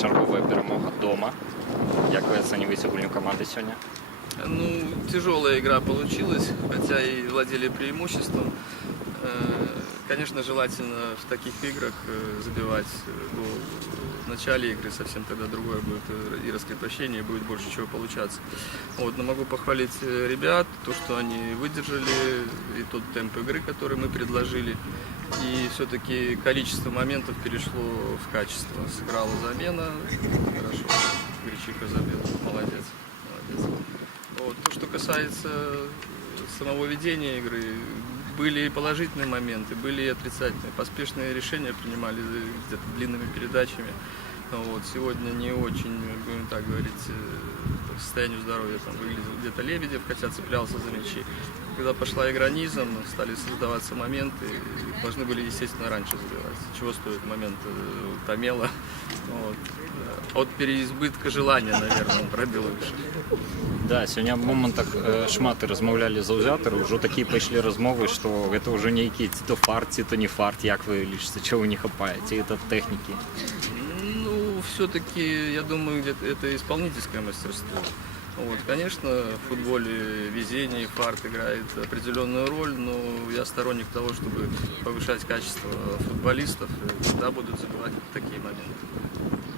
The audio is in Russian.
Чергова перемога дома. Як ви оцінюєте гульню команди сьогодні? Ну, тяжелая игра получилась, хотя и владели преимуществом. Конечно, желательно в таких играх забивать гол в начале игры, совсем тогда другое будет и раскрепощение, и будет больше чего получаться. Вот, но могу похвалить ребят, то, что они выдержали, и тот темп игры, который мы предложили. И все-таки количество моментов перешло в качество. Сыграла замена, хорошо, Гречиха забил, молодец. Вот. То, что касается самого ведения игры, были и положительные моменты, были и отрицательные. Поспешные решения принимали где-то длинными передачами. Вот. Сегодня не очень, будем так говорить, по состоянию здоровья там выглядел где-то Лебедев, хотя цеплялся за мячи. Когда пошла игра низом, стали создаваться моменты, должны были, естественно, раньше забивать. Чего стоит момент Тамела. Вот. От переизбытка желания, наверное, он пробил выше. Да, сьогодні в моментах шмат розмовляли заўзятары, ўжо такія пайшлі размовы, што гэта ўжо нейкі ці то фарт, ці то не фарт, як вы лічыце, чего не хапае, ці это тэхнікі? Ну, все-таки, я думаю, где-то это исполнительское мастерство. Вот, конечно, в футболе везение и фарт играет определенную роль, но я сторонник того, чтобы повышать качество футболистов, и тогда будут забивать такие моменты.